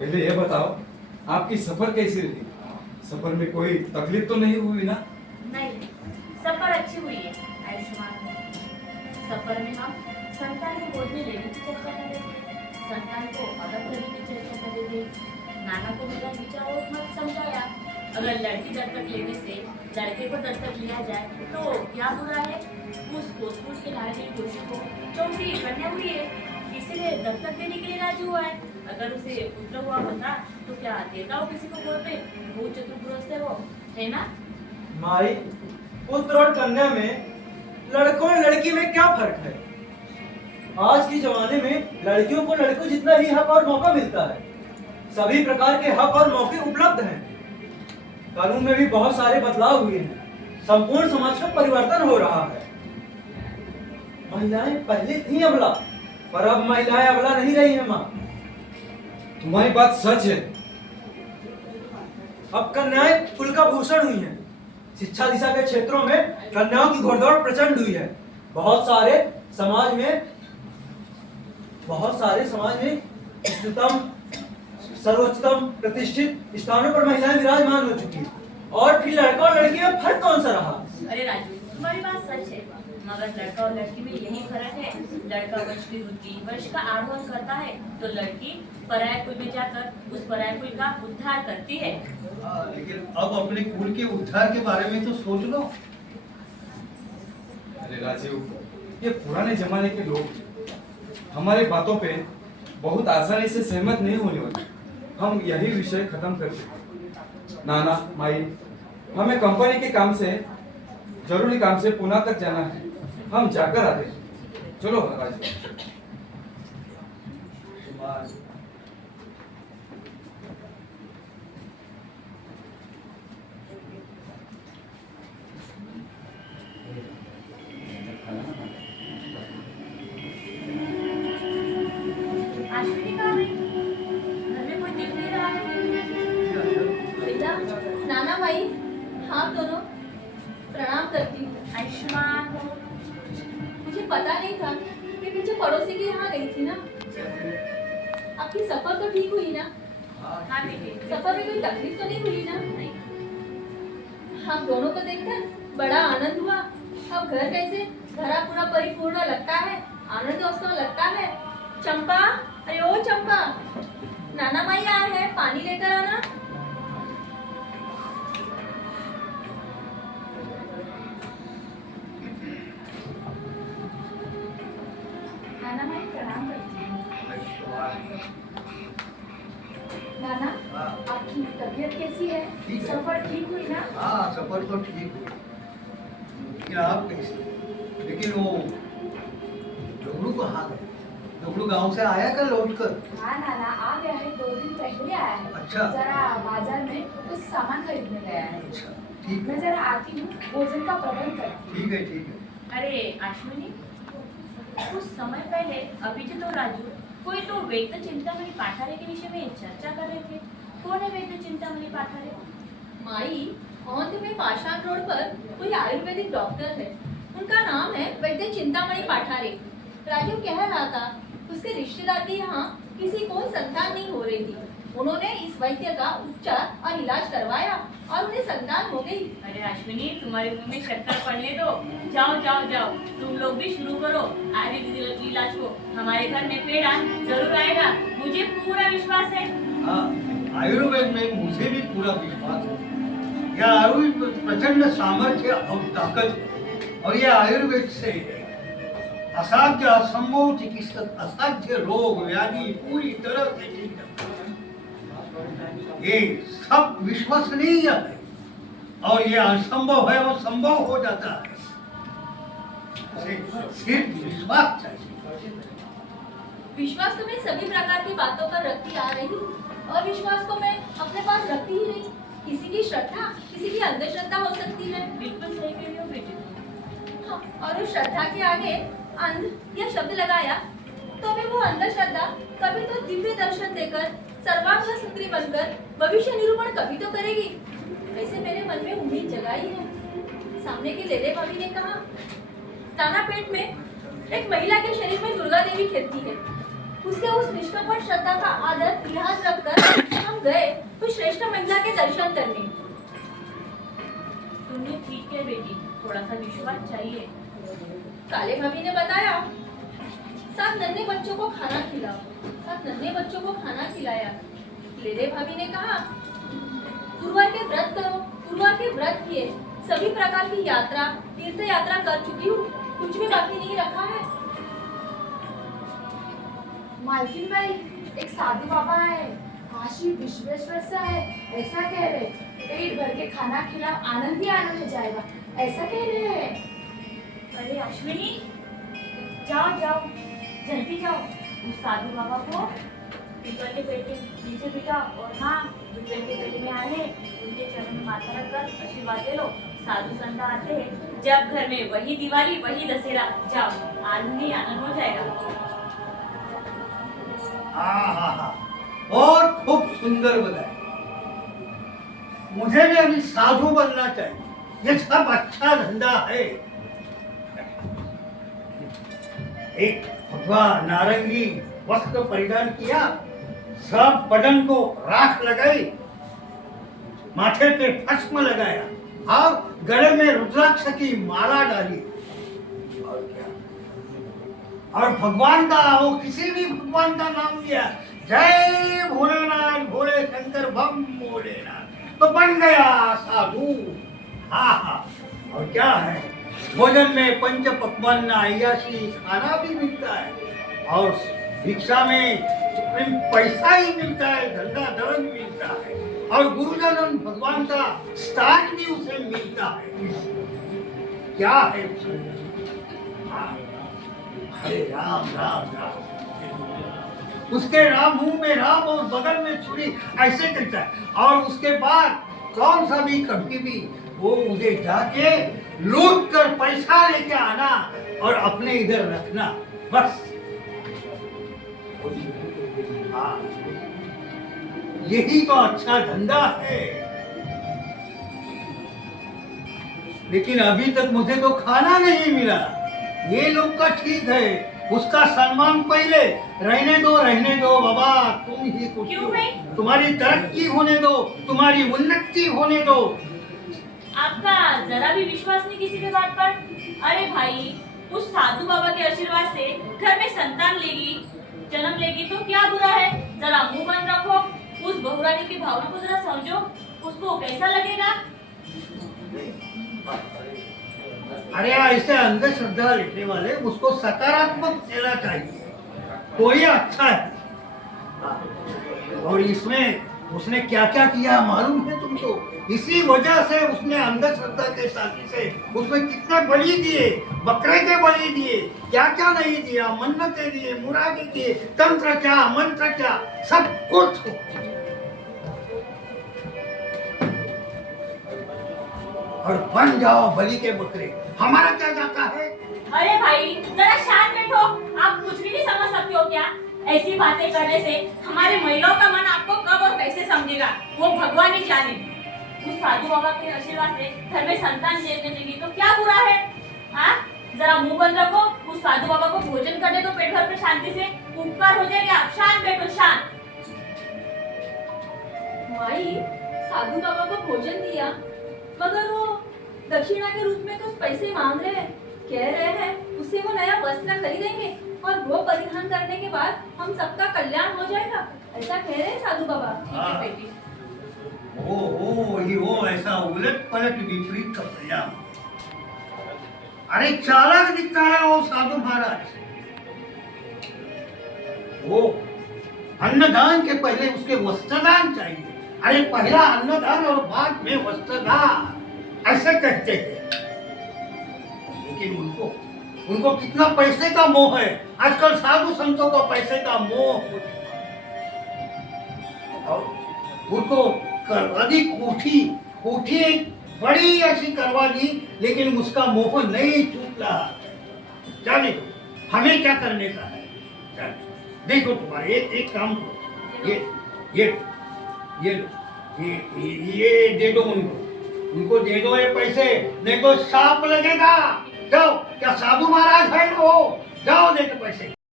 पहले ये बताओ, आपकी सफर कैसी रही? सफर में कोई तकलीफ तो नहीं हुई ना? नहीं, सफर अच्छी हुई है आयुष्मान। सफर में हम संतान को गोद में लेने की चर्चा कर रहे थे, संतान को अलग करने की चर्चा कर रहे थे। नाना को मेरा विचार और मत समझाया, अगर लड़की दत्तक लेने से लड़के को दत्तक लिया जाए तो क्या बुरा है। उस कोसपुर के लालजी जोशी को चौथी कन्या हुई है, इसीलिए दत्तक देने के लिए राजी हुआ है। अगर उसे पुत्र हुआ होता तो क्या देता हो किसी को गोद में? बहुत चतुर है वो, है ना? माई, पुत्र और कन्या में लड़कों और लड़की में क्या फर्क है? आज के जमाने में लड़कियों को लड़कों जितना ही हक और मौका मिलता है। सभी प्रकार के हक और मौके उपलब्ध हैं। कानून में भी बहुत सारे बदलाव हुए हैं। संपूर्ण समाज का परिवर्तन हो रहा है। महिलाएं पहले थी अबला, पर अब महिलाएं अबला नहीं रही हैं माँ। तुम्हारी बात सच है। अब कन्याएं कुल का भूषण हुई हैं। शिक्षा दिशा के क्षेत्रों में कन्याओं की घोड़दौड़ प्रचंड हुई है। बहुत सारे समाज में इष्टतम, सर्वोच्चतम, प्रतिष्ठित स्थानों पर महिलाएं विराजमान हो चुकी हैं। और फिर लड़का और लड़की में फर्क कौन सा रहा? अरे राजू, तुम्हारी बात सच है, मगर लड़का और लड़की में यही फर्क है। लड़का वंश की वृद्धि, वंश का आरोहण करता है, तो लड़की पराये कुल में जाकर उस पराये कुल का उद्धार करती है। लेकिन अब अपने कुल के उद्धार के बारे में तो सोच लो। अरे राजीव, ये पुराने जमाने के लोग हमारे बातों पे बहुत आसानी से सहमत नहीं होने वाले। हम यही विषय खत्म करते हैं। नाना, माई, हमें कंपनी के काम से, जरूरी काम से पुणे तक जाना है। हम जाकर आते हैं। चलो राजीव। अश्विनी कहाँ गई? घर में कोई दिख नहीं रहा है। बेटा, नाना भाई, आप दोनों प्रणाम करती हूँ। आयुष्मान हो। मुझे पता नहीं था कि मुझे पड़ोसी के यहाँ गई थी ना। आपकी सफर तो ठीक हुई ना? हाँ बेटी। सफर में कोई तकलीफ तो नहीं हुई ना? नहीं। हम दोनों को देखकर बड़ा आनंद हुआ। अब घर कैसे भरा पूरा परिपूर्ण लगता है, आनंद उत्सव लगता है। चंपा, अरे ओ चंपा, नाना माई आए हैं, पानी लेकर आना। नाना माई प्रणाम करती हूँ। नाना, आपकी तबीयत कैसी है? ठीक है। सफर ठीक हुई ना? हाँ, सफर तो ठीक हुई, लेकिन आप कैसे? लेकिन वो डोगरू को हाल है। डोगरू गांव से आया कल लौटकर? हाँ नाना, आ गया है, 2 दिन पहले आया है। अच्छा। जरा बाजार में कुछ सामान खरीदने गया है। अच्छा, ठीक मैं है, जरा आती हूँ, भोजन का प्रबंध कर। ठीक है, ठीक है। अरे अश्विनी, कुछ समय पहले अभिजीत और राजू कोई तो वैद्य चिंतामणि पाठारे के विषय में चर्चा कर रहे थे। कौन है वैद्य चिंतामणि पाठारे? माई, औंध में पाषाण रोड पर कोई आयुर्वेदिक डॉक्टर है। उनका नाम है वैद्य चिंतामणि पाठारे। राजू कह रहा था उसके रिश्तेदार के यहाँ किसी को संतान नहीं हो रही थी। उन्होंने इस वैद्य का उपचार और इलाज करवाया और उन्हें संतान हो गई। अरे अश्विनी, तुम्हारे मुंह में शक्कर पड़ने दो। जाओ जाओ जाओ, तुम लोग भी शुरू करो आयुर्वेदिक इलाज को। हमारे घर में पेड़ जरूर आएगा, मुझे पूरा विश्वास है। हाँ, आयुर्वेद में मुझे भी पूरा विश्वास है। यह आयुर्वेद प्रचंड सामर्थ्य और ताकत है। और यह आयुर्वेद से असाध्य असंभव चिकित्सा, असाध्य रोग व्याधि पूरी तरह से ठीक करता है। ये सब विश्वसनीय है और ये असंभव है वो संभव हो जाता है। सिर्फ विश्वास चाहिए। विश्वास तो मैं सभी प्रकार की बातों पर रखती आ रही हूँ और विश्वास को मैं अपने पास रखती ही नहीं। किसी की श्रद्धा, किसी की अंधश्रद्धा हो सकती है। बिल्कुल सही कह रही हो बेटी। हाँ, और उस श्रद्धा के आगे अंध या शब्द लगाया तो भी वो अंधश्रद्धा कभी तो दिव्य दर्शन देकर, सर्वांग सुंदरी बनकर भविष्य निरूपण कभी तो करेगी। ऐसे मेरे मन में उम्मीद जगाई है। सामने की लेले भाभी ने कहा, तानापेट में एक महिला के शरीर में दुर्गा देवी खेलती है। उसके उस उस निष्कपट श्रद्धा का आदर लिहाज रखकर हम गए उस श्रेष्ठ महिला के दर्शन करने। तुमने ठीक है बेटी, थोड़ा सा विश्वास चाहिए। काले भाभी ने बताया, 7 नन्हे बच्चों को खाना खिलाओ। 7 नन्हे बच्चों को खाना खिलाया। लेले भाभी ने कहा, गुरुवार के व्रत करो। गुरुवार के व्रत किए, सभी प्रकार की यात्रा, तीर्थ यात्रा कर चुकी हूँ, कुछ भी बाकी नहीं रखा है। मालकिन भाई, एक साधु बाबा है, काशी विश्वेश्वर से है, ऐसा कह रहे। पेट भर के खाना खिलाओ, आनंद ही आनंद हो जाएगा, ऐसा कह रहे हैं। अरे अश्विनी, जाओ जाओ, जल्दी जाओ। उस साधु बाबा को पीपल के पेड़ के नीचे बिठा और हाँ, दूसरे के पेड़ में आए, उनके चरण में माथा रखकर आशीर्वाद ले लो। साधु संत आते हैं जब घर में, वही दिवाली वही दशहरा। जाओ, आनंद ही आनंद हो जाएगा। और खूब सुंदर बताया। मुझे भी अभी साधु बनना चाहिए, ये सब अच्छा धंधा है। एक भगवान नारंगी वस्त्र परिधान किया, सब बदन को राख लगाई, माथे पे भस्म लगाया और गले में रुद्राक्ष की माला डाली। और क्या, और भगवान का, वो किसी भी भगवान का नाम लिया, जय भोलेनाथ, भोले शंकर बम भोलेनाथ, तो बन गया साधु। हाँ, और क्या है, भोजन में पंच पकवान अय्याशी खाना भी मिलता है, और भिक्षा में पैसा ही मिलता है, धंधा धर्म मिलता है, और गुरुजन भगवान का स्थान भी उसे मिलता है। क्या है हाँ, हरे राम राम राम, उसके राम मुंह में राम और बगल में छुरी, ऐसे करता है। और उसके बाद कौन सा भी कभी भी वो मुझे जाके लूट कर पैसा लेके आना और अपने इधर रखना, बस। हाँ, यही तो अच्छा धंधा है। लेकिन अभी तक मुझे तो खाना नहीं मिला। ये लोग का ठीक है, उसका सम्मान पहले, रहने दो बाबा, तुम ही कुछ, क्यों भाई? तुम्हारी तरक्की होने दो, तुम्हारी उन्नति होने दो। आपका जरा भी विश्वास नहीं किसी के बात पर। अरे भाई, उस साधु बाबा के आशीर्वाद से घर में संतान लेगी, जन्म लेगी तो क्या बुरा है। जरा मुंह बंद रखो, उस बहुरानी की भावना को जरा समझो, उसको कैसा लगेगा। अरे ऐसे अंधश्रद्धा लिखने वाले, उसको सकारात्मक देना चाहिए, तो ये अच्छा है। और इसमें उसने क्या क्या किया मालूम है तुमको? इसी वजह से उसने अंधश्रद्धा के साथी से उसने कितने बलि दिए, बकरे के बलि दिए, क्या क्या नहीं दिया, मन्नतें दिए, मुरादे दिए, तंत्र क्या मंत्र क्या, सब कुछ। और बन जाओ बलि के बकरे, हमारा क्या जाता है? अरे भाई, जरा शांत बैठो। आप कुछ भी नहीं समझ सकते हो क्या? ऐसी बातें करने से हमारे महिलाओं का मन आपको कब और कैसे समझेगा, वो भगवान ही जाने। उस साधु बाबा के आशीर्वाद से घर में संतान जन्म लेगी तो क्या बुरा है? हाँ, जरा मुंह बंद रखो, उस साधु बाबा को भोजन करने दो पेट भर कर शांति से, उपकार हो जाएगा। आप शांत बैठो, शांत। माई, साधु बाबा को भोजन दिया, मगर वो दक्षिणा के रूप में तो पैसे मांग रहे हैं। कह रहे हैं उससे वो नया वस्त्र खरीदेंगे और वो परिधान करने के बाद हम सबका कल्याण हो जाएगा, ऐसा कह रहे हैं साधु बाबा। ठीक है बेटी। वो ऐसा उलट पलट विपरीत का परिणाम। अरे चालाक दिखता है वो साधु महाराज। वो अन्नदान के पहले उसके वस्त्रदान चाहिए। अरे पहला अन्नदान और बाद में वस्त्रदान, ऐसे कहते हैं। लेकिन उनको कितना पैसे का मोह है। आजकल साधु संतों को पैसे का मोह हो चुका है। और उनको करवा दी कोठी एक बड़ी ऐसी करवा दी, लेकिन उसका मोह नहीं छूट रहा। जाने दो, हमें क्या करने का है। देखो तुम्हारे एक काम करो, ये दे दो उनको दे दो ये पैसे, नहीं तो सांप लगेगा। जाओ, क्या साधु महाराज है ना, हो जाओ, दे दो पैसे।